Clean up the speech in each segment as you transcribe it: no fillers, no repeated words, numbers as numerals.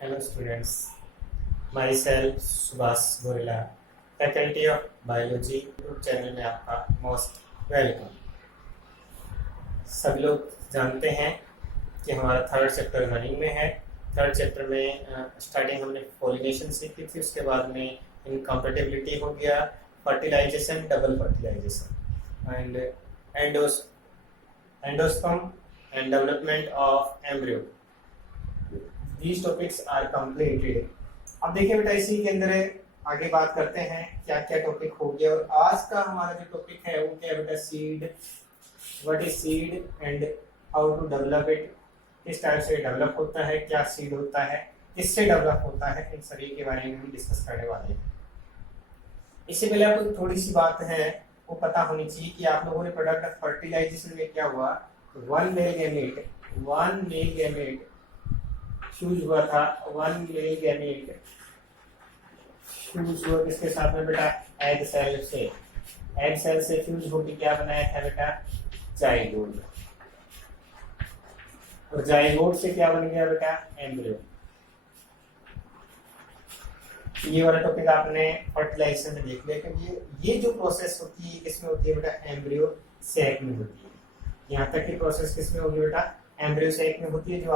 Hello students, myself Subhash Gorela, faculty of biology YouTube channel में आपका most welcome. सभी लोग जानते हैं कि हमारा थर्ड चैप्टर रनिंग में है। थर्ड चैप्टर में स्टार्टिंग हमने पॉलिनेशन सीखी थी, उसके बाद में इनकम्पेटिबिलिटी हो गया, fertilisation, double fertilisation and endosperm and development of embryo. These topics are completed। अब देखिए बेटा, इसी के अंदर आगे बात करते हैं क्या क्या टॉपिक हो गया। और आज का हमारा जो टॉपिक है वो क्या है बेटा, seed. What is seed and how to develop it, किस टाइप से डेवलप होता है, क्या सीड होता है, किससे डेवलप होता है, इन सभी के बारे में हम डिस्कस करने वाले हैं। इससे पहले आपको थोड़ी सी बात है वो पता होनी चाहिए कि आप लोगों ने प्रोडक्ट फर्टिलाइजेशन में क्या हुआ, वन मेल गैमेट फ्यूज हुआ था। वन मेल गैमेट फ्यूज हुआ किसके साथ में बेटा, एग सेल से। एग सेल से फ्यूज होकर क्या बनाया था बेटा, जाइगोट। और जाइगोट से क्या बन गया बेटा, एम्ब्रियो। ये वाला टॉपिक आपने फर्टिलाइजेशन में देख लिया, क्योंकि ये जो प्रोसेस होती है किसमें होती है बेटा, एम्ब्रियो सैक में होती है। यहाँ तक की प्रोसेस किसमें होगी बेटा, एम्ब्रियो सैक में होती है। जो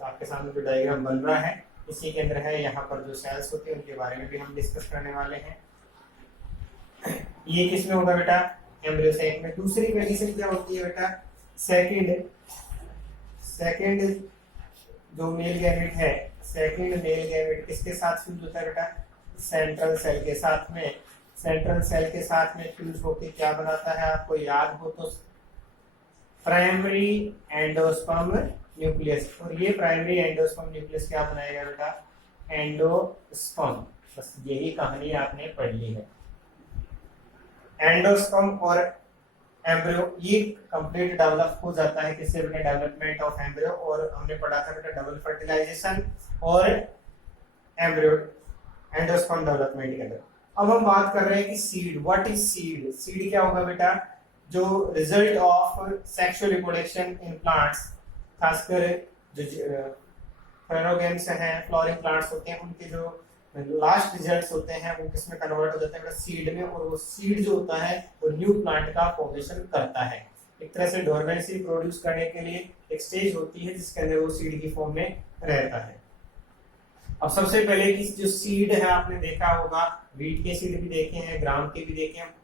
आपके सामने जो डायग्राम बन रहा है इसी के अंदर है। यहाँ पर जो सेल्स होते हैं उनके बारे में भी हम डिस्कस करने वाले हैं। ये किसमें होगा बेटा, एम्ब्रियो सैक में। दूसरी कंडीशन क्या होती है बेटा, सेकंड जो मेल गैमेट है, सेकंड मेल गैमेट किसके साथ फ्यूज होता है बेटा, सेंट्रल सेल के साथ में। सेंट्रल सेल के साथ में फ्यूज होकर क्या बनाता है, आपको याद हो तो प्राइमरी एंडोस्पर्म न्यूक्लियस। और ये प्राइमरी एंडोस्पर्म न्यूक्लियस क्या बनाएगा बेटा, एंडोस्पर्म। बस यही कहानी आपने पढ़ ली है। एंडोस्पर्म और एम्ब्रियो ये कंप्लीट डेवलप हो जाता है किससे बेटा, डेवलपमेंट ऑफ एम्ब्रियो। और हमने पढ़ा था बेटा डबल फर्टिलाइजेशन और एम्ब्रियो एंडोस्पर्म डेवलपमेंट के अंदर। अब हम बात कर रहे हैं कि seed. What is seed. Seed क्या होगा बेटा, जो result of sexual reproduction in plants, खासकर जो फ्लोरोगेम्स हैं, फ्लोरिंग प्लांट्स होते हैं, उनके जो लास्ट रिजल्ट्स होते हैं वो किसमें कन्वर्ट हो जाते हैं सीड में। और वो सीड जो होता है वो न्यू प्लांट का फॉर्मेशन करता है। एक तरह से डोरमेंसी प्रोड्यूस करने के लिए एक स्टेज होती है जिसके अंदर वो सीड की फॉर्म में रहता है। अब सबसे पहले की जो सीड है आपने देखा होगा, वीट के सीड भी देखे हैं, ग्राम के भी देखे हैं,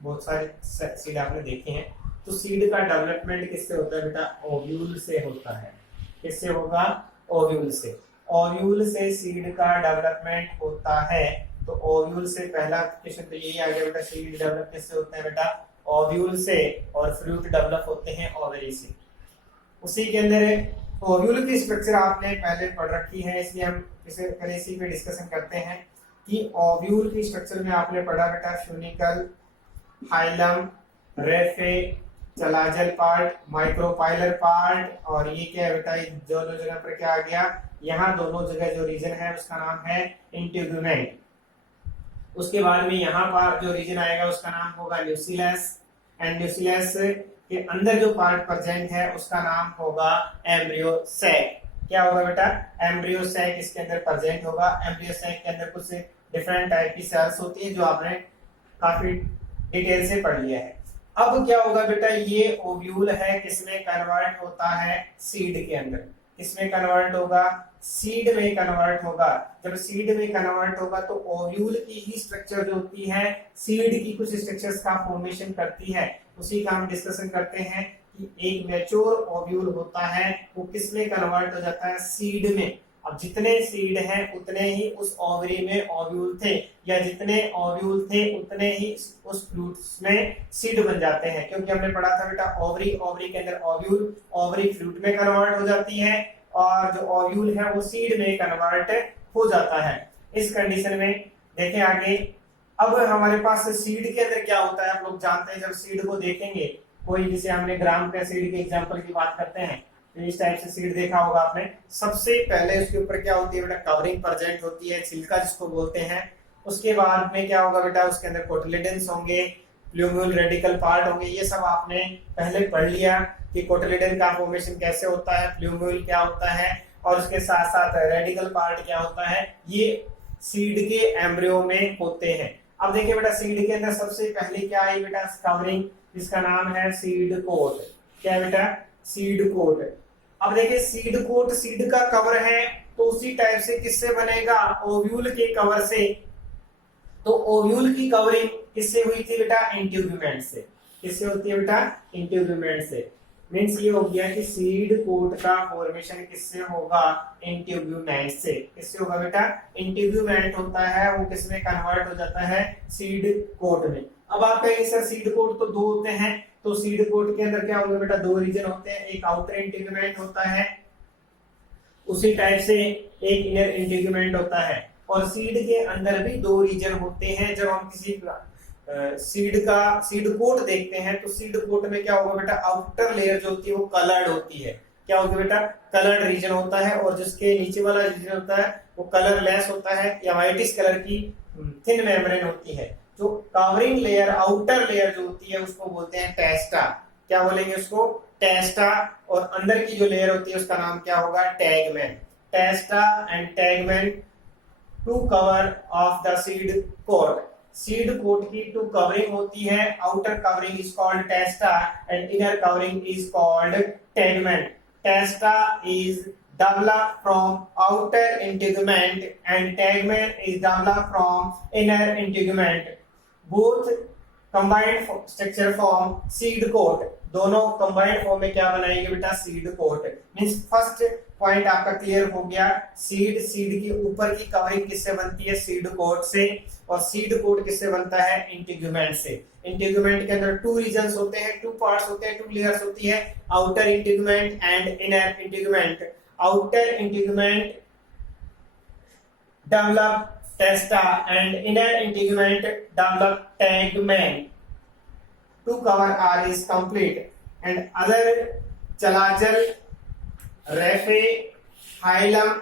बहुत सारे सीड आपने देखे हैं। तो सीड का डेवलपमेंट किससे होता है बेटा, ओव्यूल से होता है। किससे होगा, ओव्यूल से। ओव्यूल से सीड का डेवलपमेंट होता है। तो ओव्यूल से पहला क्वेश्चन तो यही आ गया बेटा, सीड डेवलप किससे होता है बेटा, ओव्यूल से। और फ्रूट डेवलप होते हैं ओवरी से। उसी के अंदर ओव्यूल की स्ट्रक्चर आपने पहले पढ़ रखी है, इसलिए हम इसी पे डिस्कशन करते हैं कि ओव्यूल की स्ट्रक्चर में आपने पढ़ा बेटा, funicle, hilum, raphe, चलाजल part, micropylar part. और ये क्या है बेटा, दोनों जगह पर क्या आ गया, यहाँ दोनों जगह जो रीजन है उसका नाम है इंटीग्यूमेंट। उसके बाद में यहाँ पर जो रीजन आएगा उसका नाम होगा न्यूक्लियस। एंड न्यूक्लियस के अंदर जो पार्ट प्रेजेंट है उसका नाम होगा एम्ब्रियो सैक। क्या होगा बेटा, एम्ब्रियो सैक इसके अंदर प्रेजेंट होगा। एम्ब्रियो सैक के अंदर कुछ डिफरेंट टाइप की सेल्स होती है जो आपने काफी डिटेल से पढ़ लिया है। अब क्या होगा बेटा, ये ओव्यूल है किसमें कन्वर्ट होता है, सीड के अंदर। किसमें कन्वर्ट होगा, सीड में कन्वर्ट होगा। जब सीड में कन्वर्ट होगा तो ओव्यूल की ही स्ट्रक्चर जो होती है सीड की कुछ स्ट्रक्चर्स का फॉर्मेशन करती है। उसी का हम डिस्कशन करते हैं कि एक मैच्योर ओव्यूल होता है वो किसमें कन्वर्ट हो जाता है, सीड में। अब जितने सीड हैं उतने ही उस ओवरी में ओव्यूल थे, या जितने ओव्यूल थे उतने ही उस फ्रूट्स में सीड बन जाते हैं। क्योंकि हमने पढ़ा था बेटा, ओवरी के अंदर ओव्यूल, ओवरी फ्रूट में कन्वर्ट हो जाती है और जो ओव्यूल है वो सीड में कन्वर्ट हो जाता है। इस कंडीशन में देखें आगे। अब हमारे पास सीड के अंदर क्या होता है, आप लोग जानते हैं। जब सीड को देखेंगे, कोई जैसे हमने ग्राम के सीड के एग्जांपल की बात करते हैं, तो इस टाइप से सीड देखा होगा आपने। सबसे पहले उसके ऊपर क्या होती है बेटा, कवरिंग प्रेजेंट होती है, छिलका जिसको बोलते हैं। उसके बाद में क्या होगा बेटा, उसके अंदर कोटिलेडन्स होंगे, प्लूम्यूल रेडिकल पार्ट होंगे। ये सब आपने पहले पढ़ लिया कि कोटिलेडन का फॉर्मेशन कैसे होता है, प्लूम्यूल क्या होता है। और उसके साथ साथ रेडिकल पार्ट क्या होता है, ये सीड के एम्ब्रियो में होते हैं। अब देखिए बेटा सीड के अंदर सबसे पहले क्या है बेटा, कवरिंग, जिसका नाम है सीड कोट। क्या है बेटा, सीड कोट। अब देखिए सीड कोट सीड का कवर है, तो उसी टाइप से किससे बनेगा, ओव्यूल के कवर से। तो ओव्यूल की कवरिंग किससे हुई थी बेटा, इंट्यूब्यूमेंट से। किससे होती है बेटा, इंट्यूब्यूमेंट से। मींस ये हो गया कि सीड कोट का फॉर्मेशन किससे होगा, इंट्यूब्यूमेंट से। किससे होगा बेटा, इंट्यूब्यूमेंट होता है, वो किसमें कन्वर्ट हो जाता है, सीड कोट में। अब आप कहेंगे सर सीड कोट तो दो होते हैं, तो सीड कोट के अंदर क्या होगा बेटा, दो रीजन होते हैं, एक आउटर इंटीग्यूमेंट होता है, उसी टाइप से एक इनर इंटीग्यूमेंट होता है। और सीड के अंदर भी दो रीजन होते हैं। जब हम किसी सीड कोट देखते हैं, तो सीड कोट में क्या होगा बेटा, आउटर लेयर जो होती है वो कलर्ड होती है। क्या होगी बेटा, कलर्ड रीजन होता है, और जिसके नीचे वाला रीजन होता है वो कलरलेस होता है, या व्हाइटिश कलर की थिन मेम्ब्रेन होती है। जो कवरिंग लेयर, आउटर लेयर जो होती है उसको बोलते हैं टेस्टा। क्या बोलेंगे उसको, टेस्टा। और अंदर की जो लेयर होती है उसका नाम क्या होगा, tegmen. Testa and tegmen two cover of the seed coat. Seed coat की टू कवरिंग होती है, outer covering is called testa and inner covering is called tegmen. Testa is developed from outer integument and tegmen is developed from inner integument. Both combined structure form seed coat. दोनों combined form में क्या बनाएंगे बेटा, seed coat। Means first point आपका clear हो गया, seed के ऊपर की कवरिंग किससे बनती है, सीड कोट से। और सीड कोट किससे बनता है, इंटीग्यूमेंट से। इंटीग्यूमेंट के अंदर टू रीजन्स होते हैं, टू पार्ट्स होते हैं, टू लेयर्स होती है, outer integument and inner integument. Outer integument develop testa and inner integument develop tegmen. To cover R is complete and other chalazal, raphe, hilum,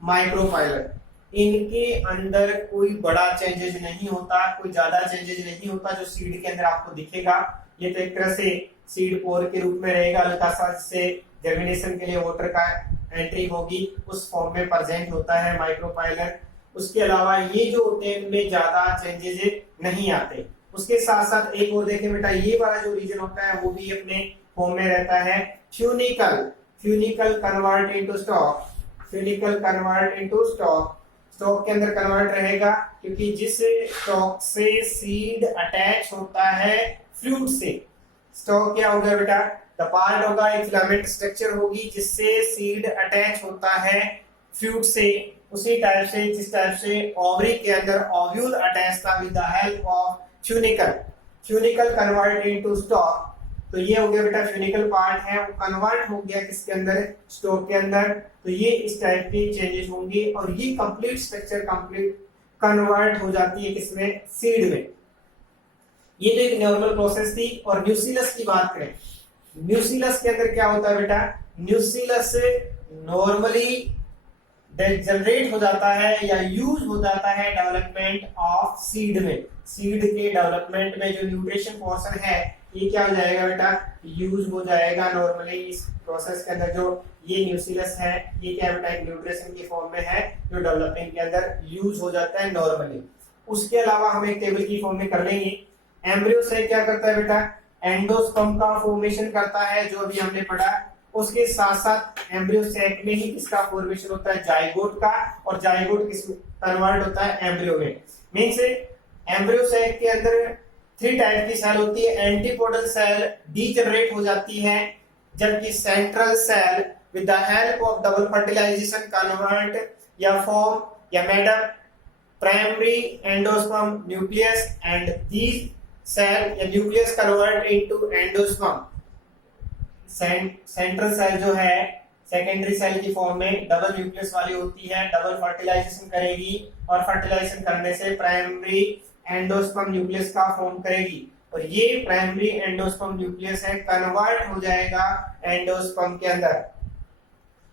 microphyllum, इनके अंदर कोई बड़ा चेंजेज नहीं होता, कोई ज्यादा चेंजेज नहीं होता जो सीड के अंदर आपको दिखेगा। ये तो एक तरह से सीड पोर के रूप में रहेगा, हल्का सा, जिससे जर्मिनेशन के लिए वाटर का एंट्री होगी, उस फॉर्म में प्रेजेंट होता है माइक्रोफाइलर। उसके अलावा ये जो होते हैं इनमें ज्यादा चेंजेस नहीं आते। उसके साथ साथ एक और देखें बेटा, ये वाला जो रीजन होता है वो भी अपने फॉर्म में रहता है, funicle. Funicle convert into stock, funicle convert into stock. Stock के अंदर कन्वर्ट रहेगा, क्योंकि जिस स्टॉक से सीड अटैच होता है फ्रूट से, स्टॉक क्या होगा बेटा, द पार्ट होगा, एक फिलामेंट स्ट्रक्चर होगी जिससे सीड अटैच होता है फ्रूट से। उसी टाइप से जिस टाइप से ओवरी के अंदर ओव्यूल अटैच था with the help of funicle, funicle convert into stock. तो ये हो गया बेटा फ्यूनिकल पार्ट है, वो कन्वर्ट हो गया किसके अंदर, स्टॉक के अंदर। तो ये इस टाइप की चेंजेस होंगी और ये कंप्लीट स्ट्रक्चर कंप्लीट कन्वर्ट हो जाती है किसमें, सीड में। ये तो एक नॉर्मल प्रोसेस थी। और न्यूसिलस की बात करें, न्यूसिलस के अंदर क्या होता है बेटा, न्यूसिलस नॉर्मली जनरेट हो जाता है या यूज हो जाता है डेवलपमेंट ऑफ सीड में। सीड के डेवलपमेंट में जो न्यूट्रिशन पोर्शन है ये क्या हो जाएगा बेटा, यूज हो जाएगा नॉर्मली इस प्रोसेस के अंदर। जो ये न्यूसिलस है ये क्या बेटा, एक न्यूट्रिशन की फॉर्म में है जो डेवलपिंग के अंदर यूज हो जाता है नॉर्मली। उसके अलावा हम एक टेबल की फॉर्म में कर लेंगे। एम्ब्रियो से क्या करता है बेटा, एंडोस्पर्म का फॉर्मेशन करता है, जो अभी हमने पढ़ा। उसके साथ साथ एम्ब्रियो सैक में ही किसका फॉर्मेशन होता है, जाइगोट का। और जाइगोट किस कन्वर्ट होता है, एम्ब्रियो में। मींस एम्ब्रियो सैक के अंदर 3 टाइप की सेल होती है। एंटीपोडल सेल डीजनरेट हो जाती है, जबकि central cell with the help of double fertilisation convert या फॉर्म या made up primary endosperm nucleus and these cell या nucleus convert into endosperm. Central cell जो है सेकेंडरी सेल की फॉर्म में डबल न्यूक्लियस वाली होती है, डबल फर्टिलाइजेशन करेगी और फर्टिलाइजेशन करने से प्राइमरी एंडोस्पर्म न्यूक्लियस का फॉर्म करेगी। और ये प्राइमरी एंडोस्पर्म न्यूक्लियस है, कन्वर्ट हो जाएगा एंडोस्पर्म के अंदर।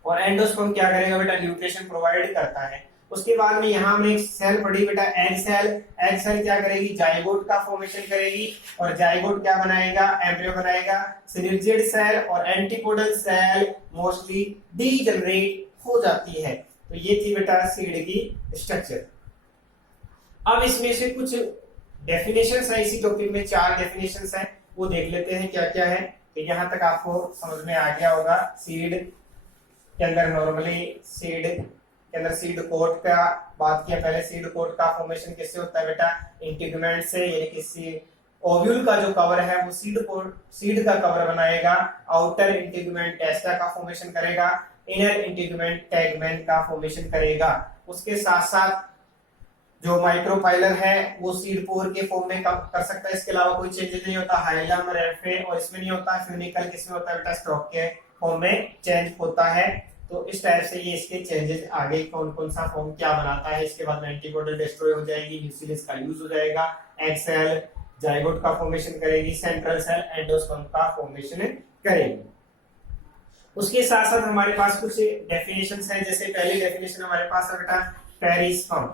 और एंडोस्पर्म क्या करेगा बेटा, न्यूट्रिशन प्रोवाइड करता है। उसके बाद में यहाँ हमने एक सेल पढ़ी बेटा, एग सेल। एग सेल क्या करेगी, जाइगोट का फॉर्मेशन करेगी और जाइगोट क्या बनाएगा, एम्ब्रियो बनाएगा। सिनर्जिड सेल और एंटीपोडल सेल मोस्टली डीजनरेट हो जाती है। तो ये थी बेटा सीड की स्ट्रक्चर। अब इसमें से कुछ डेफिनेशंस है, इसी टॉपिक में 4 डेफिनेशंस है, वो देख लेते हैं क्या क्या है। तो यहाँ तक आपको समझ में आ गया होगा। सीड के अंदर नॉर्मली सीड के अंदर सीड कोट का बात किया पहले। सीड कोट का फॉर्मेशन किससे होता है बेटा? इंटीग्यूमेंट से, यानी कि ओव्यूल का जो कवर है वो सीड का कवर बनाएगा। आउटर इंटीग्यूमेंट टेस्टा का फॉर्मेशन करेगा। इनर इंटीग्यूमेंट टैगमेंट का फॉर्मेशन करेगा। उसके साथ साथ जो माइक्रोफाइलर है वो सीड पोर के फॉर्म में कर सकता है। इसके अलावा कोई चेंजेस नहीं होता। हाइलम, रेफे और इसमें नहीं होता। फ्यूनिकल किसमें होता है बेटा? स्टॉक के फॉर्म में चेंज होता है। तो इस टाइप से ये इसके चेंजेस आगे कौन कौन सा फॉर्म क्या बनाता है। इसके बाद एंटीकोडल डिस्ट्रॉय हो जाएगी, न्यूक्लियस का यूज हो जाएगा, एग सेल जाइगोट का फॉर्मेशन करेगी, सेंट्रल सेल एंडोस्पर्म का फॉर्मेशन करेगी। उसके साथ साथ हमारे पास कुछ डेफिनेशंस हैं। जैसे पहली डेफिनेशन हमारे पास है बेटा पेरिस्पर्म।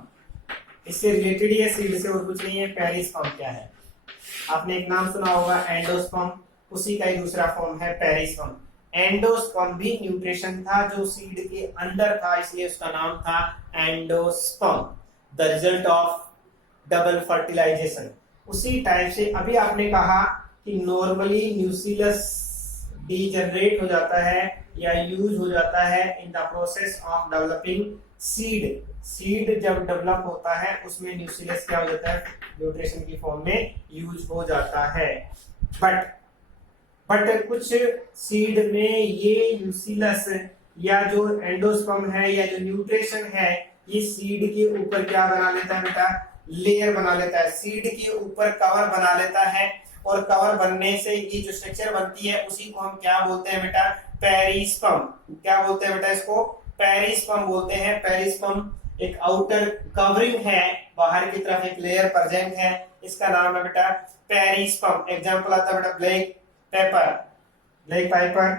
इससे रिलेटेड ही है, सीड से और कुछ नहीं है। पेरिस्पर्म क्या है? आपने एक नाम सुना होगा एंडोस्पर्म, उसी का ही दूसरा फॉर्म है पेरिस्पर्म। एंडोस्पर्म भी न्यूट्रिशन था जो सीड के अंदर था, इसलिए उसका नाम था endosperm, the result of double fertilisation. उसी टाइप से अभी आपने कहा कि नॉर्मली न्यूक्लियस डीजनरेट हो जाता है या यूज हो जाता है in the process of developing seed. Seed जब डेवलप होता है उसमें न्यूक्लियस क्या हो जाता है? न्यूट्रिशन की फॉर्म में यूज हो जाता है। बट कुछ सीड में ये न्यूक्लियस या जो एंडोस्पर्म है या जो न्यूट्रिशन है ये सीड के ऊपर क्या बना लेता है बेटा? लेयर बना लेता है। सीड के ऊपर कवर बना लेता है और कवर बनने से ये जो स्ट्रक्चर बनती है उसी को हम क्या बोलते हैं बेटा? पेरिस्पर्म। क्या बोलते हैं बेटा इसको? पेरिस्पर्म बोलते हैं। पेरिस्पर्म एक आउटर कवरिंग है, बाहर की तरफ एक लेयर प्रेजेंट है, इसका नाम है बेटा पेरिस्पर्म। एग्जांपल आता है बेटा ब्लैक पेपर, ब्लैक पेपर,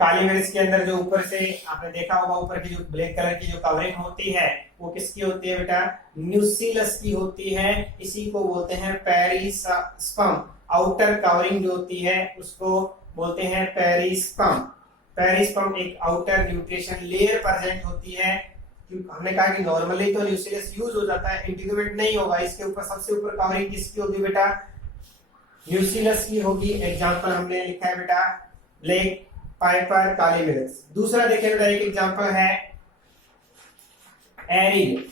काली मिर्च के अंदर जो ऊपर से आपने देखा होगा ऊपर की जो ब्लैक कलर की जो कवरिंग होती है वो किसकी होती है बेटा? न्यूक्लियस की होती है। इसी को बोलते हैं पेरिस्पर्म। आउटर कवरिंग जो होती है उसको बोलते हैं पेरिस्पर्म। पेरिस्पर्म एक आउटर न्यूट्रिशन लेयर प्रेजेंट होती है। हमने कहा कि नॉर्मली तो न्यूक्लियस यूज हो जाता है, इंटीग्रेट नहीं होगा। इसके ऊपर सबसे ऊपर कवरिंग किसकी होगी बेटा? न्यूक्लियस की होगी। एग्जांपल हमने लिखा है बेटा ब्लैक पेपर, काली मिर्च। दूसरा देखिए बेटा एक एग्जांपल है एरिल।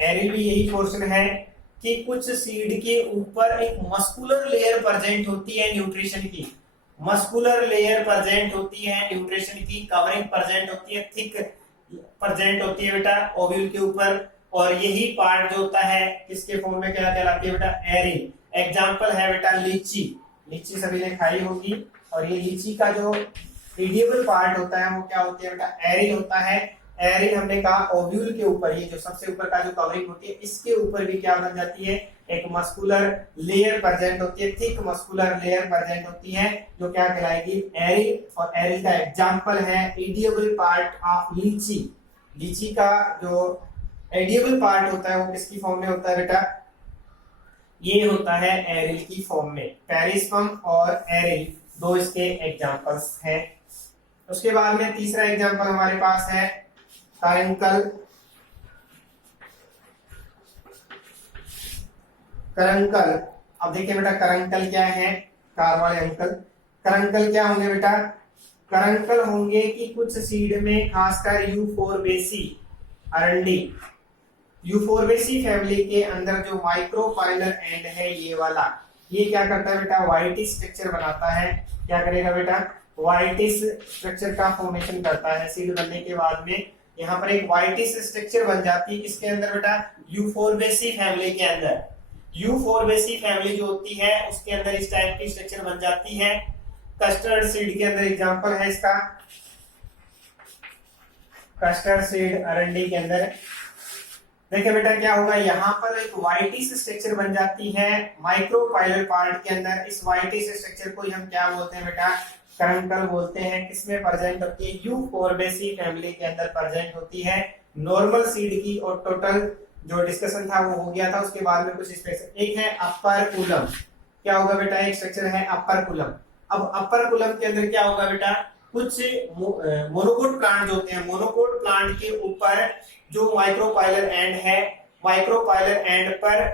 एरिल भी यही पोर्शन है कि कुछ सीड के ऊपर एक मस्कुलर लेयर प्रेजेंट होती है न्यूट्रिशन की। मस्कुलर लेयर प्रेजेंट होती है न्यूट्रिशन की, कवरिंग प्रेजेंट होती है, थिक प्रेजेंट होती है बेटा ओव्यूल के ऊपर। और यही पार्ट जो होता है किसके फॉर्म में क्या कहलाती है बेटा? एरिल। एग्जांपल है बेटा लीची। लीची सभी ने खाई होगी और ये लीची का जो एडिबल पार्ट होता है वो क्या होती है बेटा? एरिल होता है। एरिल हमने कहा ओव्यूल के ऊपर, ये जो सबसे ऊपर का जो कवरिंग होती है इसके ऊपर भी क्या बन जाती है? एक मस्कुलर लेयर प्रेजेंट होती है, थिक मस्कुलर लेयर प्रेजेंट होती है जो क्या कहलाएगी? एरिल। और एरिल का एग्जांपल है एडिबल पार्ट ऑफ लीची। लीची का जो एडिबल पार्ट होता है वो किसकी फॉर्म में होता है बेटा? ये होता है एरिल की फॉर्म में। पेरिस्पर्म और एरिल दो इसके एग्जांपल्स हैं। उसके बाद में तीसरा एग्जांपल हमारे पास है करंकल। करंकल, अब देखिए बेटा करंकल क्या है? कार वाले अंकल, करंकल क्या होंगे बेटा? करंकल होंगे कि कुछ सीड में खासकर यूफोरबेसी अरंडी, यूफोरबेसी फैमिली के अंदर जो माइक्रोफाइलर एंड है ये वाला, ये क्या करता है बेटा? वाइटिस स्ट्रक्चर बनाता है। क्या करेगा बेटा? वाइटिस स्ट्रक्चर का फॉर्मेशन करता है। सीड बनने के बाद में यहाँ पर एक वाइटिस स्ट्रक्चर बन जाती है किसके अंदर बेटा? यूफोरबेसी फैमिली के अंदर। यूफोरबेसी फैमिली जो होती है उसके अंदर इस टाइप की स्ट्रक्चर बन जाती है। कस्टर्ड सीड के अंदर एग्जांपल है इसका, कस्टर्ड सीड अरंडी के अंदर। देखिए बेटा क्या होगा? यहाँ पर एक वाइटिस स्ट्रक्चर बन जाती है माइक्रोफाइलर पार्ट के अंदर। इस वाइटिस स्ट्रक्चर को हम क्या बोलते हैं बेटा? करंकल बोलते हैं। किसमें प्रेजेंट होती है? यूफोरबेसी फैमिली के अंदर प्रेजेंट होती है। नॉर्मल सीड की और टोटल जो डिस्कशन था वो हो गया था। उसके बाद में कुछ स्ट्रक्चर, एक है अपर कूलम। क्या होगा बेटा? एक स्ट्रक्चर है अपर कूलम। अब अपर कुलम के अंदर क्या होगा बेटा, कुछ मोनोकोट प्लांट होते हैं, मोनोकोट प्लांट के ऊपर जो माइक्रोपाइलर एंड है, माइक्रोपाइलर एंड पर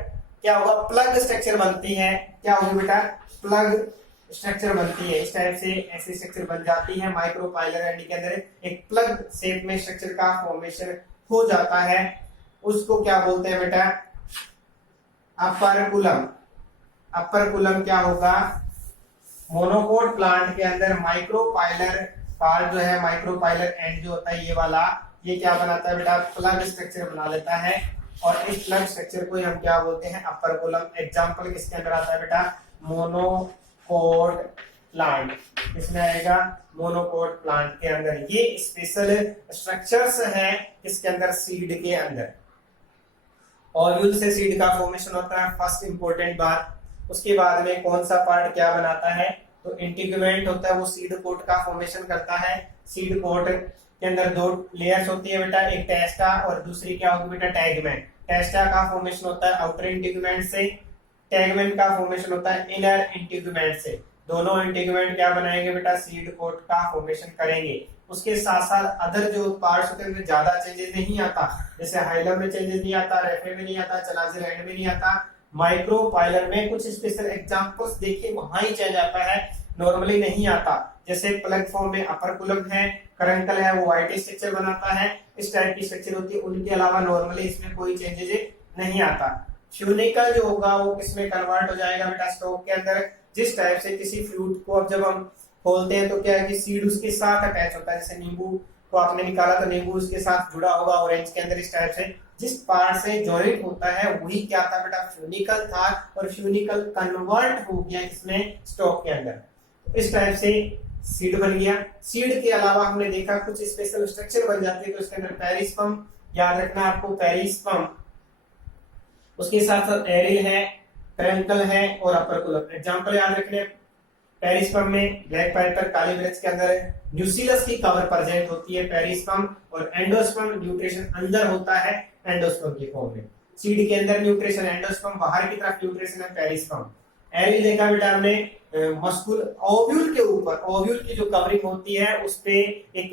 क्या होगा, प्लग स्ट्रक्चर बनती है। क्या होगी बेटा, प्लग स्ट्रक्चर बनती है। इस टाइप से ऐसी स्ट्रक्चर बन जाती है माइक्रोपाइलर एंड के अंदर, एक प्लग शेप में स्ट्रक्चर का फॉर्मेशन हो जाता है। उसको क्या बोलते हैं बेटा, अपर कुलम। अपर कुलम क्या होगा, मोनोकोट प्लांट के अंदर माइक्रोपाइलर पार्ट जो है, माइक्रोपाइलर एंड जो होता है ये वाला, ये क्या बनाता है बेटा, प्लग स्ट्रक्चर बना लेता है। और इस प्लग स्ट्रक्चर को हम क्या बोलते हैं, अपर कुलम। एग्जांपल किसके अंदर आता है बेटा, मोनोकोट प्लांट। इसमें आएगा मोनोकोट प्लांट के अंदर। ये स्पेशल स्ट्रक्चर्स हैं इसके अंदर, सीड के अंदर। ओव्यूल से सीड का फॉर्मेशन होता है, फर्स्ट इंपॉर्टेंट बात। उसके बाद में कौन सा पार्ट क्या बनाता है, तो इंटीग्यूमेंट होता है, वो सीड कोट का फॉर्मेशन करता है। सीड कोट के अंदर दो लेयर्स होती है बेटा, एक टेस्टा और दूसरी क्या होगी बेटा, टैगमेंट। टेस्टा का फॉर्मेशन होता है आउटर इंटीग्यूमेंट से, टैगमेंट का फॉर्मेशन होता है इनर इंटीग्यूमेंट से। दोनों इंटीग्यूमेंट क्या बनाएंगे बेटा, सीड कोट का फॉर्मेशन करेंगे। उसके साथ साथ अदर जो पार्ट्स होते हैं उनमें ज्यादा चेंजेस नहीं आता, जैसे हाइलम में चेंजेस नहीं आता, रेफे में नहीं आता, चलाजिल एंड में नहीं आता। माइक्रोपाइलर में कुछ स्पेशल एग्जांपल्स देखिए वहां ही चेंज आता है, नॉर्मली नहीं आता। जैसे प्लग फॉर्म में अपर कुलम है, करंकल है, वो वाइट स्ट्रक्चर बनाता है, इस टाइप की स्ट्रक्चर होती है। उनके अलावा नॉर्मली इसमें कोई चेंजेस नहीं आता। फ्यूनिकल जो होगा वो किसमें कन्वर्ट हो जाएगा बेटा, स्टॉक के अंदर। जिस टाइप से किसी फ्रूट को अब जब हम खोलते हैं तो क्या है कि सीड उसके साथ अटैच होता है, जैसे नींबू को आपने निकाला तो नींबू उसके साथ जुड़ा होगा, ऑरेंज के अंदर इस टाइप से जिस पार्ट से जॉइंट होता है वही क्या था बेटा, फ्यूनिकल था। और फ्यूनिकल कन्वर्ट हो गया इसमें स्टॉक के अंदर। इस टाइप से सीड बन गया। सीड के अलावा हमने देखा कुछ स्पेशल स्ट्रक्चर बन जाते हैं, तो इसके अंदर पेरिस्पर्म, याद रखना आपको पेरिस्पर्म, उसके साथ साथ एरिल है, पेरेंटल है और अपर कुलम। एग्जांपल याद रखने, पेरिस्पर्म में ब्लैक पाइपर काली मिर्च के अंदर न्यूसिलस की कवर प्रेजेंट होती है पेरिस्पर्म, और एंडोस्पर्म न्यूट्रिशन अंदर होता है एंडोस्पर्म के फॉर्म में। सीड के अंदर न्यूट्रिशन एंडोस्पर्म, बाहर की तरफ न्यूट्रिशन है पेरिस्पर्म। एरिल देखा बेटा हमने, मस्कुल ओव्यूल के ऊपर, ओव्यूल की जो कवरिंग होती है उस पे एक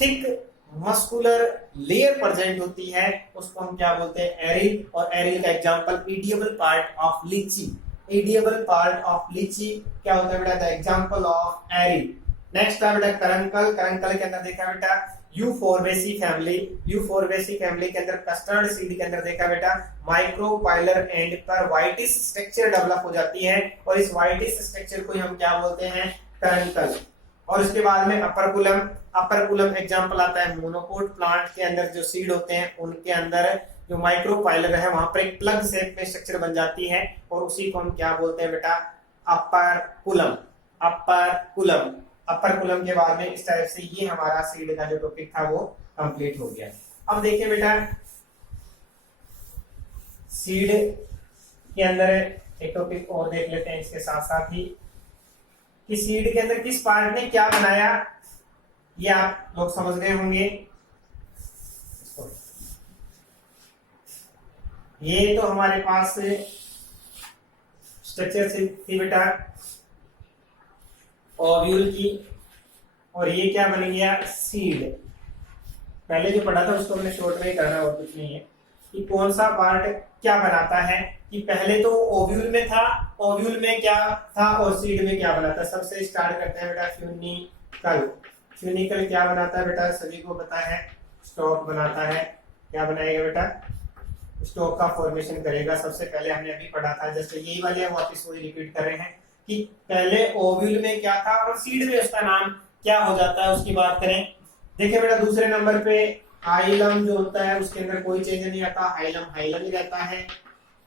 थिक मस्कुलर लेयर प्रेजेंट होती है, उसको हम क्या बोलते हैं, एरिल। और एरिल का एग्जांपल इडियबल पार्ट ऑफ लीची। इडियबल पार्ट ऑफ लीची क्या होता है बेटा, the example of aryl. Next है बेटा करंकल। करंकल के अंदर देखा बेटा यूफोर्बेसी फैमिली। यूफोर्बेसी फैमिली के अंदर कस्टर्ड सीड के अंदर देखा बेटा माइक्रोपाइलर एंड पर व्हाइटिश स्ट्रक्चर डेवलप हो जाती है, और इस व्हाइटिश स्ट्रक्चर को हम क्या बोलते हैं, करंकल। और उसके बाद में अपर कुलम। अपर कुलम एग्जांपल आता है मोनोकोट प्लांट के अंदर जो सीड होते हैं उनके अंदर जो माइक्रोपाइलर है वहां पर एक प्लग शेप में स्ट्रक्चर बन जाती है, और उसी को हम क्या बोलते हैं बेटा, अपर कुलम। अपर कुलम। अपर कुलम के बाद में इस टाइप से ये हमारा सीड का जो टॉपिक था वो कंप्लीट हो गया। अब देखिए बेटा सीड के अंदर एक टॉपिक और देख लेते हैं इसके साथ साथ ही, कि सीड के अंदर किस पार्ट ने क्या बनाया, ये आप लोग समझ गए होंगे। ये तो हमारे पास स्ट्रक्चर थी बेटा ओव्यूल की, और ये क्या बन गया, सीड। पहले जो पढ़ा था उसको हमने शॉर्ट में करना और कुछ नहीं है, कि कौन सा पार्ट क्या बनाता है। कि पहले तो ओव्यूल में था, ओव्यूल में क्या था और सीड में क्या बनाता है। सबसे स्टार्ट करते हैं बेटा फ्यूनिकल। फ्यूनिकल क्या बनाता है बेटा, सभी को पता है, स्टॉक बनाता है। क्या बनाएगा बेटा, स्टॉक का फॉर्मेशन करेगा। सबसे पहले हमने अभी पढ़ा था, जैसे यही वाले वापस वही रिपीट कर रहे हैं, कि पहले ओव्यूल में क्या था और सीड में उसका नाम क्या हो जाता है, उसकी बात करें। देखिए बेटा दूसरे नंबर पे हाइलम जो होता है उसके अंदर कोई चेंज नहीं आता, हाइलम हाइलम ही रहता है,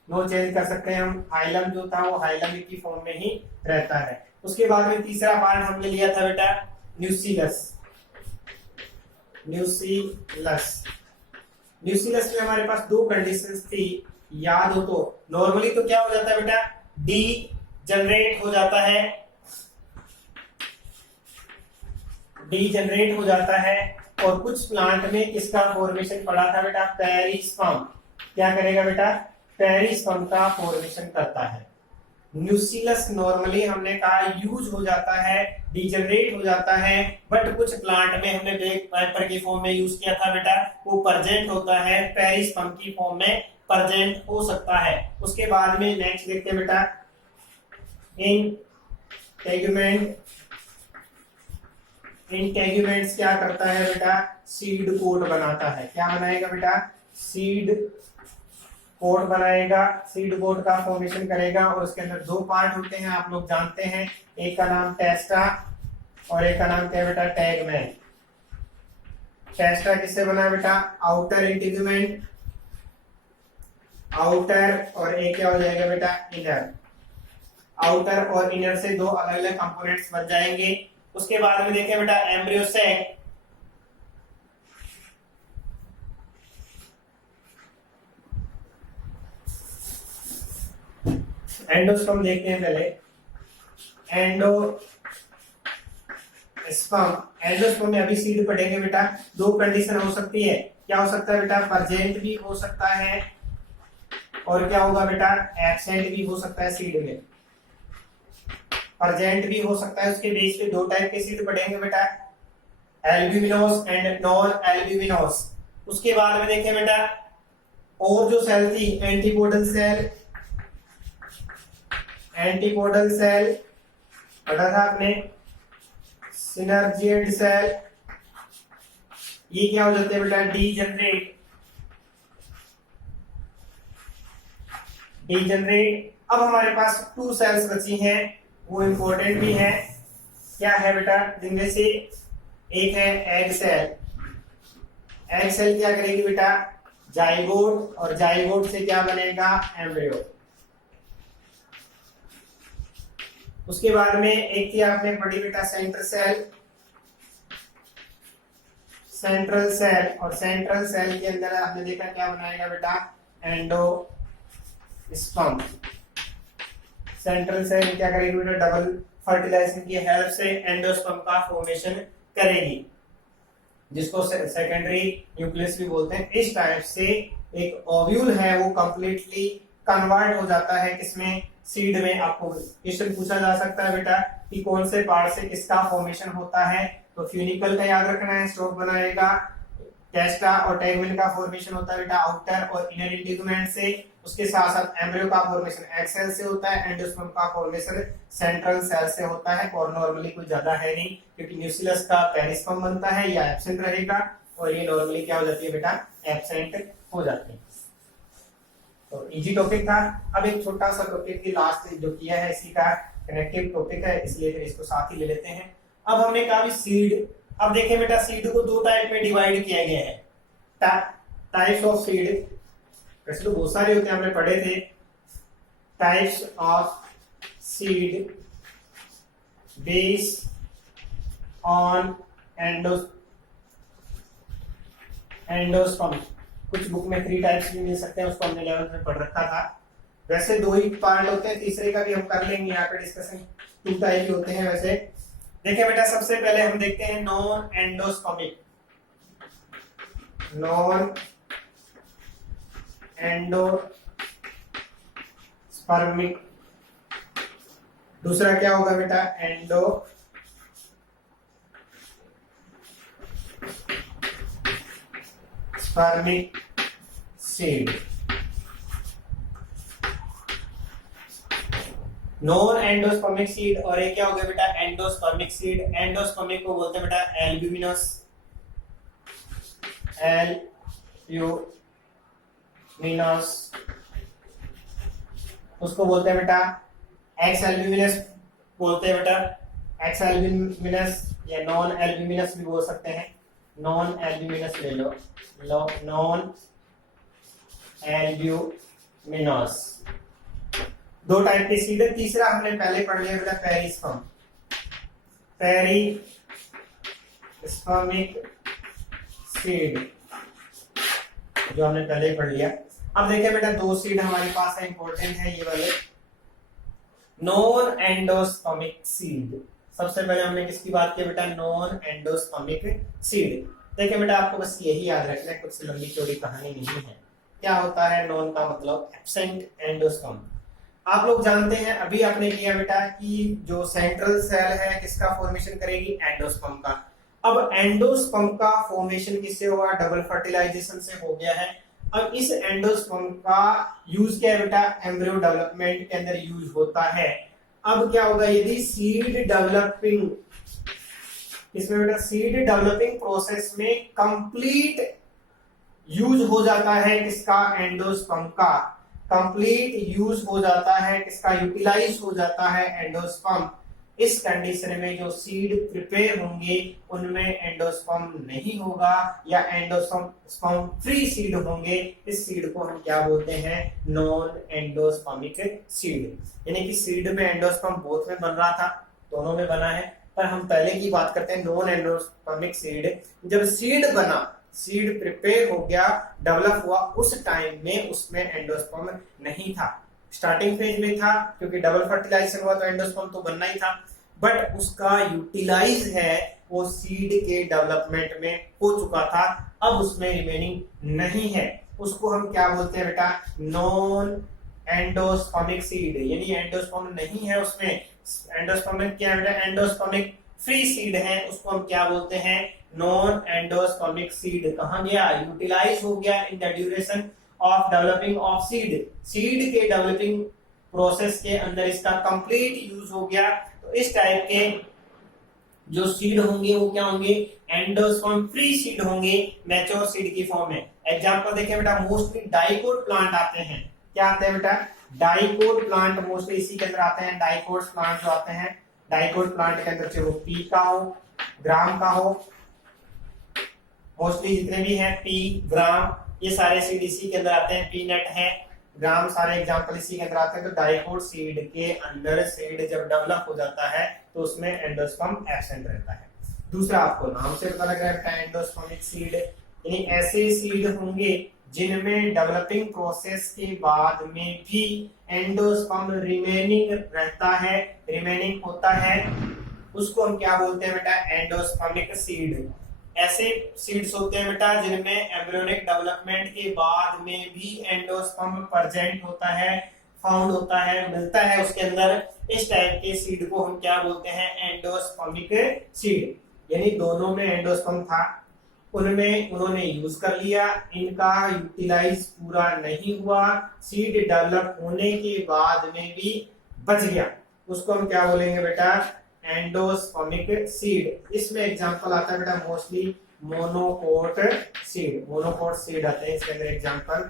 नो चेंज कर सकते हैं हम। हाइलम जो था वो हाइलम की फॉर्म में ही रहता है। उसके बाद में तीसरा पार्ट हमने लिया था बेटा न्यूसिलस। न्यूसिलस। न्यूसिलस में हमारे पास दो कंडीशंस थी, याद हो तो। नॉर्मली तो क्या हो जाता है बेटा, डी जनरेट हो जाता है, डी जनरेट हो जाता है। और कुछ प्लांट में किसका फॉर्मेशन पड़ा था बेटा, पेरिस्पर्म। क्या करेगा बेटा, पेरिस्पर्म का फॉर्मेशन करता है। न्यूसिलस नॉर्मली हमने कहा यूज हो जाता है, डिजनरेट हो जाता है, बट कुछ प्लांट में हमने बेक वाइपर की फॉर्म में यूज किया था बेटा, वो परजेंट होता है, पेरिस्पर्म की फॉर्म में परजेंट हो सकता है। उसके बाद में नेक्स्ट देखते हैं बेटा, इंटेगुमेंट्स क्या करता है बेटा, सीड कोट बनाता है। क्या बनाएगा बेटा, सीड कोट बनाएगा, सीड कोट का फॉर्मेशन करेगा, और उसके अंदर दो पार्ट होते हैं, आप लोग जानते हैं, एक का नाम टेस्टा और एक का नाम क्या है बेटा, टैगमैन। टेस्टा किससे बना है बेटा, आउटर इंटीग्यूमेंट, आउटर, और एक क्या हो जाएगा बेटा, इनर। आउटर और इनर से दो अलग अलग कंपोनेंट्स बन जाएंगे। उसके बाद में देखें बेटा एम्ब्रियो सैक, एंडोस्पर्म देखते हैं पहले। एंडोस्पर्म में अभी सीड पढ़ेंगे बेटा। दो कंडीशन हो सकती है, क्या हो सकता है बेटा, परजेंट भी हो सकता है, और क्या होगा बेटा, एब्सेंट भी हो सकता है। सीड में परजेंट भी हो सकता है। उसके बेस पे दो टाइप के सीड पढ़ेंगे बेटा, एल्ब्यूमिनोस एंड नॉन एल्ब्यूमिनोस। उसके बाद में देखें बेटा, और जो सेल थी एंटीपोडल सेल, एंटीपोडल सेल पढ़ा था आपने, सिनर्जिएट सेल, ये क्या हो जाते हैं बेटा, डीजनरेट। अब हमारे पास टू सेल्स बची हैं, वो इंपॉर्टेंट भी है। क्या है बेटा, जिनमें से एक है एग सेल। एग सेल क्या करेगी बेटा, जाइगोट, और जाइगोट से क्या बनेगा, एम्ब्रियो। उसके बाद में एक थी आपने पढ़ी बेटा सेंट्रल सेल, सेंट्रल सेल, और सेंट्रल सेल के अंदर आपने देखा क्या बनाएगा बेटा, एंडोस्पर्म। सेंट्रल सेल क्या करेगी बेटा, डबल फर्टिलाइजेशन की हेल्प से एंडोस्पर्म का फॉर्मेशन करेगी, जिसको सेकेंडरी न्यूक्लियस भी बोलते हैं। इस टाइप से एक ओव्यूल है वो कंप्लीटली कन्वर्ट हो जाता है किसमें, सीड में। आपको क्वेश्चन पूछा जा सकता है बेटा कि कौन से पार्ट से किसका फॉर्मेशन होता है, तो फ्यूनिकल का याद रखना है, स्टॉक बनाएगा। टेस्टा और टैगमैन का फॉर्मेशन होता है बेटा आउटर और इनर इंटीग्यूमेंट से। उसके साथ साथ एम्ब्रियो का फॉर्मेशन एग सेल से होता है, एंडोस्पर्म का फॉर्मेशन सेंट्रल सेल से होता है। और नॉर्मली कोई ज्यादा है नहीं, क्योंकि न्यूक्लियस का पेरिस्पर्म बनता है, या एब्सेंट रहेगा, और ये नॉर्मली क्या हो जाती है बेटा, एब्सेंट हो जाती है। तो इजी टॉपिक था। अब एक छोटा सा टॉपिक की लास्ट जो किया है, इसी का कनेक्टिव टॉपिक है, इसलिए फिर इसको साथ ही ले लेते हैं। अब हमने कहा भी सीड, अब देखें बेटा सीड को दो टाइप में डिवाइड किया गया है। टाइप्स ऑफ सीड, वैसे तो बहुत सारे होते हैं, हमने पढ़े थे। Types of seed based on endosperm. कुछ बुक में 3 टाइप्स भी मिल सकते हैं, उसको हमने 11th में पढ़ रखा था। वैसे 2 ही पार्ट होते हैं, तीसरे का भी हम कर लेंगे यहाँ पे डिस्कशन। 2 टाइप ही होते हैं वैसे। देखिए बेटा सबसे पहले हम देखते हैं नॉन एंडोस्पर्मिक। नॉन एंडोस्पर्मिक, दूसरा क्या होगा बेटा, endospermic seed. Non endospermic seed, और एक क्या हो गया बेटा, एंडोस्पर्मिक सीड। एंडोस्पर्मिक को बोलते हैं बेटा एल्ब्यूमिनस, उसको बोलते हैं बेटा एक्स एल्ब्यूमिनस, बोलते हैं बेटा एक्स एल्ब्यूमिनस, या नॉन एल्ब्यूमिनस भी बोल सकते हैं। नॉन एल्ब्यूमिनस ले लो, नॉन एल्ब्यूमिनस। 2 टाइप के सीड है। तीसरा हमने पहले पढ़ लिया बेटा पेरिस्पर्म, पेरिस्पर्मिक सीड, जो हमने पहले ही पढ़ लिया। अब देखिए बेटा 2 सीड हमारे पास है, इंपॉर्टेंट है ये वाले। नॉन एंडोस्पर्मिक सीड, सबसे पहले हमने किसकी बात की बेटा, नॉन एंडोस्पर्मिक सीड। देखिए बेटा आपको बस यही याद रखना है, कुछ लंबी चौड़ी कहानी नहीं है। क्या होता है नॉन का मतलब, एब्सेंट एंडोस्पर्म। आप लोग जानते हैं अभी आपने किया बेटा कि जो सेंट्रल सेल है किसका फॉर्मेशन करेगी, एंडोस्पर्म का। अब एंडोस्पर्म का फॉर्मेशन किससे हुआ, डबल फर्टिलाइजेशन से हो गया है। अब इस एंडोस्पर्म का यूज क्या है बेटा, एम्ब्रियो डेवलपमेंट के अंदर यूज होता है। अब क्या होगा, यदि सीड डेवलपिंग, इसमें बेटा सीड डेवलपिंग प्रोसेस में कंप्लीट यूज हो जाता है किसका, एंडोस्पर्म का। कंप्लीट यूज हो जाता है किसका, यूटिलाइज हो जाता है एंडोस्पर्म। इस कंडीशन में जो सीड प्रिपेयर होंगे उनमें एंडोस्पर्म नहीं होगा या एंडोस्पर्म फ्री सीड होंगे। इस सीड को हम क्या बोलते हैं, नॉन एंडोस्पर्मिक सीड। यानी कि सीड में एंडोस्पर्म बोथ में बन रहा था, दोनों में बना है, पर हम पहले की बात करते हैं नॉन एंडोस्पर्मिक सीड। जब सीड बना, सीड प्रिपेयर हो गया, डेवलप हुआ, उस टाइम में उसमें एंडोस्पर्म नहीं था। स्टार्टिंग फेज में था क्योंकि डबल फर्टिलाइजेशन हुआ तो एंडोस्पर्म तो बनना ही था, बट उसका यूटिलाइज है वो सीड के डेवलपमेंट में हो चुका था, अब उसमें रिमेनिंग नहीं है। उसको हम क्या बोलते हैं बेटा, नॉन एंडोस्पर्मिक सीड। यानी एंडोस्पर्म नहीं है उसमें, एंडोस्पर्मिक क्या है, एंडोस्पर्मिक फ्री सीड है, उसको हम क्या बोलते हैं, नॉन एंडोस्पर्मिक सीड। कहां गया, यूटिलाइज हो गया in the duration of developing of seed. Seed के डेवलपिंग प्रोसेस के अंदर इसका कंप्लीट यूज हो गया। तो इस टाइप के जो सीड होंगे वो क्या होंगे, एंडोस्पर्म फ्री सीड होंगे, मैच्योर सीड की फॉर्म में। एग्जांपल देखिए बेटा, मोस्टली डाइकोट प्लांट आते हैं। क्या आते हैं बेटा, डाइकोट प्लांट मोस्टली इसी के अंदर आते हैं। डाइकोट प्लांट जो आते हैं, डाइकोट प्लांट के अंदर चाहे वो पी का हो, ग्राम का हो, मोस्टली जितने भी हैं पी, ग्राम, ये सारे सीड इसी के अंदर आते हैं। पीनट है, ग्राम, सारे एग्जांपल इसी के अंदर आते हैं। तो डाइकोट सीड के अंदर सीड जब डेवलप हो जाता है तो उसमें एंडोस्पर्म एब्सेंट रहता है। दूसरा आपको नाम से पता लग रहा है एंडोस्पर्मिक सीड, यानी ऐसे सीड होंगे जिनमें डेवलपिंग प्रोसेस के बाद में भी एंडोस्पर्म रिमेनिंग रहता है, रिमेनिंग होता है, उसको हम क्या बोलते हैं बेटा, एंडोस्पर्मिक सीड। ऐसे सीड्स होते हैं बेटा जिनमें एम्ब्रियोनिक डेवलपमेंट के बाद में भी एंडोस्पर्म प्रेजेंट होता है, फाउंड होता है, मिलता है उसके अंदर। इस टाइप के सीड को हम क्या बोलते हैं, एंडोस्पर्मिक सीड। यानी दोनों में एंडोस्पर्म था, उनमें उन्होंने यूज कर लिया, इनका यूटिलाइज पूरा नहीं हुआ, सीड डेवलप होने के बाद में भी बच गया, उसको हम क्या बोलेंगे बेटा, एंडोस्पर्मिक सीड। इसमें एग्जांपल आता है बेटा mostly monocot seed. Monocot seed आते हैं इसके अंदर एग्जांपल,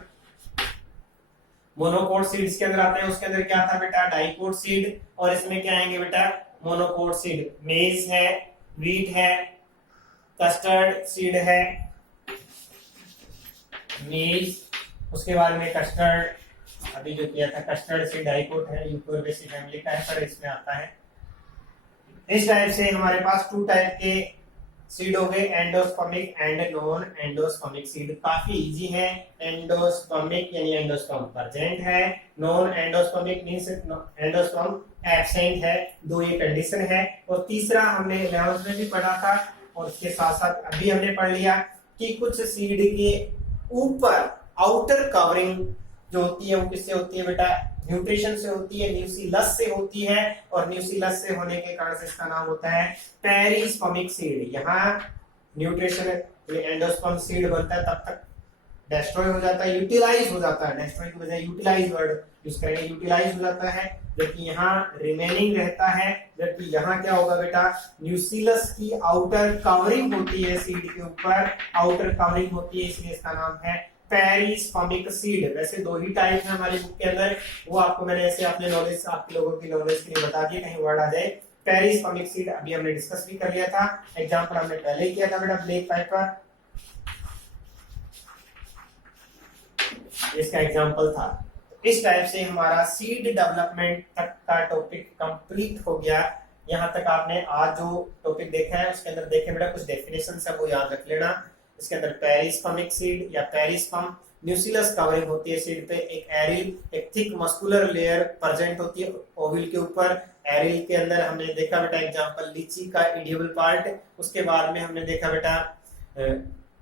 मोनोकोट सीड इसके अंदर आते हैं। उसके अंदर क्या था बेटा, डाइकोट सीड, और इसमें क्या आएंगे बेटा, मोनोकोट सीड। मेज है, व्हीट है, कस्टर्ड सीड है, मेज, उसके बाद में कस्टर्ड, अभी जो किया था कस्टर्ड सीड डाइकोट है, यूकोरबेसी फैमिली का है, पर इसमें आता है। इस टाइप से हमारे पास टू टाइप के सीड हो गए, endospermic and non endospermic seed. काफी इजी है। एंडोस्पर्मिक यानी एंडोस्पर्म प्रेजेंट है, non endospermic means endosperm absent है, दो ये कंडीशन है। और तीसरा हमने 11th में भी पढ़ा था और उसके साथ साथ अभी हमने पढ़ लिया कि कुछ सीड के ऊपर आउटर कवरिंग जो होती है वो किससे होती है बेटा, न्यूट्रिशन से होती है, न्यूसिलस से होती है, और न्यूसिलस से होने के कारण से इसका नाम होता है पेरिस्पर्मिक सीड। यहाँ न्यूट्रिशन एंडोस्पर्म सीड बनता है तब तक डिस्ट्रॉय हो जाता है, यूटिलाइज हो जाता है, डिस्ट्रॉय की बजाय यूटिलाइज वर्ड यूज करेंगे, यूटिलाइज हो जाता है, जबकि यहाँ रिमेनिंग रहता है। जबकि यहाँ क्या होगा बेटा, न्यूसिलस की आउटर कवरिंग होती है सीड के ऊपर, आउटर कवरिंग होती है, इसलिए इसका नाम है पेरिस्पर्मिक सीड। वैसे दो ही टाइप है हमारी बुक के अंदर, वो आपको मैंने ऐसे अपने नॉलेज, आप लोगों की नॉलेज के लिए बता दिया, कहीं वर्ड आ जाए। पेरिस्पर्मिक सीड अभी हमने डिस्कस भी कर लिया था, एग्जांपल हमने पहले ही किया था बेटा, ब्लैक पेपर इसका एग्जांपल था। इस टाइप से हमारा सीड डेवलपमेंट तक का टॉपिक कंप्लीट हो गया। यहाँ तक आपने आज जो टॉपिक देखा है उसके अंदर देखे बेटा कुछ डेफिनेशन है वो याद रख लेना। इसके अंदर पेरिस्पर्मिक सीड या पेरिस्पर्म, न्यूसिलस कवरिंग होती है सीड पे, एक एरिल, एक थिक मस्कुलर लेयर प्रेजेंट होती है ओविल के ऊपर। एरिल के अंदर हमने देखा बेटा एग्जांपल लीची का इडिबल पार्ट, उसके बाद में हमने देखा बेटा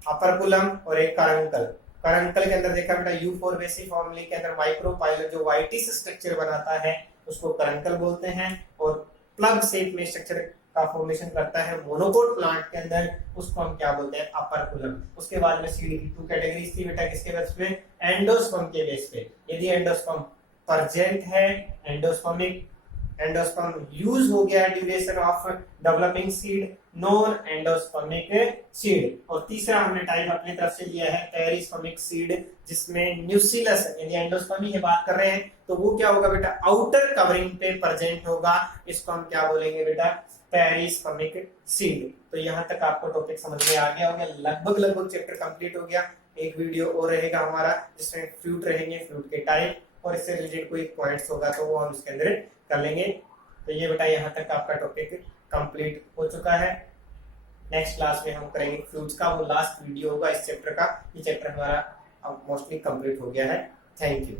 अपरकुलम और एक कारंकल। करंकल के अंदर देखा बेटा यूफोरबेसी फैमिली के अंदर माइक्रोपाइलर जो वाइटिस स्ट्रक्चर बनाता है उसको करंकल बोलते हैं, और प्लग शेप में स्ट्रक्चर का फॉर्मेशन करता है मोनोकोट प्लांट के अंदर, उसको हम क्या बोलते हैं, अपर्कुलम। उसके बाद में सीड की 2 कैटेगरीज थी बेटा, किसके बेस पे, एंडोस्पर्म के बेस पे। यदि एंडोस्पर्म प्रेजेंट है, एंडोस्पर्म यूज हो गया duration of developing seed, non endospermic seed. और तीसरा हमने टाइप अपनी तरफ से लिया है पेरिस्पर्मिक सीड, जिसमें न्यूसिलस, यदि एंडोस्पर्मी की बात कर रहे हैं तो वो क्या होगा बेटा, आउटर कवरिंग पे प्रेजेंट होगा, इसको हम क्या बोलेंगे बेटा, पेरिस्पर्मिक सीड। तो यहाँ तक आपको टॉपिक समझ में आ गया होगा, लगभग चैप्टर कंप्लीट हो गया। एक वीडियो और रहेगा हमारा जिसमें फ्रूट रहेंगे, फ्रूट के टाइप, और इससे रिलेटेड कोई पॉइंट्स होगा तो वो हम इसके अंदर कर लेंगे। तो ये बेटा यहाँ तक आपका टॉपिक कंप्लीट हो चुका है। नेक्स्ट क्लास में हम करेंगे फ्रूट्स का, वो लास्ट वीडियो होगा इस चैप्टर का। ये चैप्टर हमारा मोस्टली कंप्लीट हो गया है। Thank you.